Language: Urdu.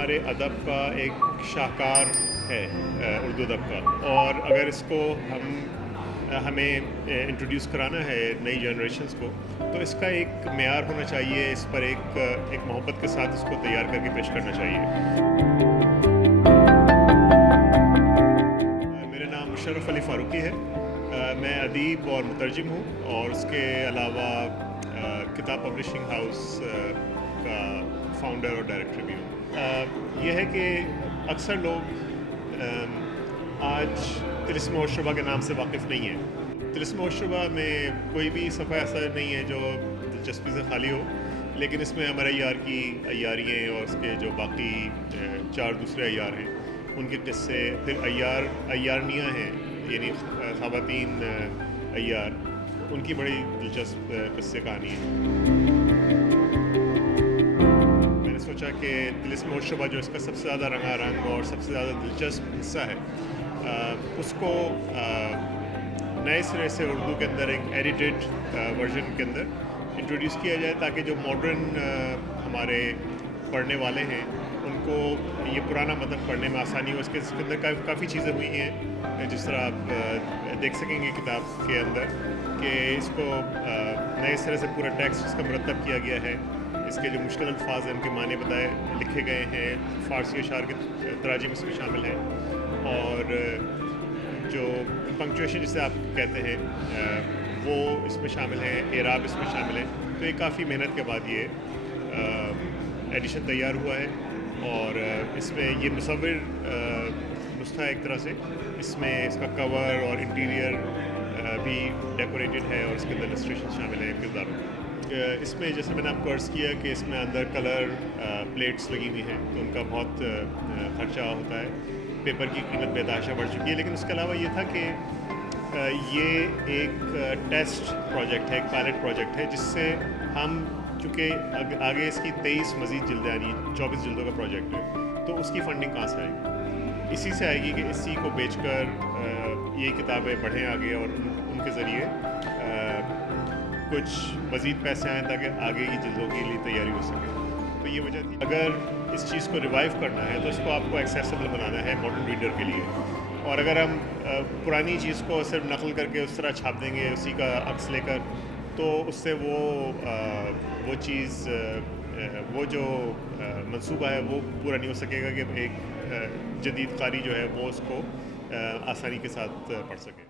ہمارے ادب کا ایک شاہکار ہے اردو ادب کا، اور اگر اس کو ہمیں انٹروڈیوس کرانا ہے نئی جنریشنز کو، تو اس کا ایک معیار ہونا چاہیے، اس پر ایک محبت کے ساتھ اس کو تیار کر کے پیش کرنا چاہیے۔ میرا نام مشرف علی فاروقی ہے، میں ادیب اور مترجم ہوں، اور اس کے علاوہ کتاب پبلشنگ ہاؤس کا فاؤنڈر اور ڈائریکٹر بھی ہوں۔ یہ ہے کہ اکثر لوگ آج طلسم و شعبہ کے نام سے واقف نہیں ہیں۔ طلسم و شعبہ میں کوئی بھی صفحہ ایسا نہیں ہے جو دلچسپی سے خالی ہو، لیکن اس میں امر عیار کی عیارییں اور اس کے جو باقی 4 دوسرے عیار ہیں ان کے قصے، پھر عیارنیاں ہیں یعنی خواتین عیار، ان کی بڑی دلچسپ قصے کہانی ہے۔ میں نے سوچا کہ طلسم و شعبہ جو اس کا سب سے زیادہ رنگا رنگ اور سب سے زیادہ دلچسپ حصہ ہے، اس کو نئے سرے سے اردو کے اندر ایک ایڈیٹڈ ورژن کے اندر انٹروڈیوس کیا جائے، تاکہ جو ماڈرن ہمارے پڑھنے والے ہیں ان کو یہ پرانا متن پڑھنے میں آسانی ہو۔ اس کے اندر کافی چیزیں ہوئی ہیں، جس طرح آپ دیکھ سکیں گے کتاب کے اندر کہ اس کو نئے سرے سے پورا ٹیکسٹ اس کا مرتب کیا گیا ہے، اس کے جو مشکل الفاظ ہیں ان کے معنی لکھے گئے ہیں، فارسی اشعار کے تراجم اس میں شامل ہیں، اور جو پنکچویشن جسے آپ کہتے ہیں وہ اس میں شامل ہیں، اعراب اس میں شامل ہے۔ تو یہ کافی محنت کے بعد یہ ایڈیشن تیار ہوا ہے، اور اس میں یہ مصور نسخہ ہے ایک طرح سے، اس میں اس کا کور اور انٹیریئر بھی ڈیکوریٹڈ ہے، اور اس کے اندر السٹریشن شامل ہیں کرداروں۔ اس میں جیسے میں نے آپ کو عرض کیا کہ اس میں اندر کلر پلیٹس لگی ہوئی ہیں، تو ان کا بہت خرچہ ہوتا ہے، پیپر کی قیمت بے تحاشا بڑھ چکی ہے، لیکن اس کے علاوہ یہ تھا کہ یہ ایک ٹیسٹ پروجیکٹ ہے، ایک پائلٹ پروجیکٹ ہے، جس سے ہم، چونکہ آگے اس کی 23 مزید جلدیں آنی ہیں، 24 جلدوں کا پروجیکٹ ہے، تو اس کی فنڈنگ کہاں سے آئے گی؟ اسی سے آئے گی کہ اسی کو بیچ کر یہ کتابیں بڑھیں آگے، اور ان کے ذریعے کچھ مزید پیسے آئیں تاکہ آگے کی جلدوں کے لیے تیاری ہو سکے۔ تو یہ وجہ تھی۔ اگر اس چیز کو ریوائیو کرنا ہے تو اس کو آپ کو ایکسیسیبل بنانا ہے ماڈرن ریڈر کے لیے، اور اگر ہم پرانی چیز کو صرف نقل کر کے اس طرح چھاپ دیں گے اسی کا عکس لے کر، تو اس سے وہ چیز، وہ جو منصوبہ ہے وہ پورا نہیں ہو سکے گا کہ ایک جدید قاری جو ہے وہ اس کو آسانی کے ساتھ پڑھ سکے۔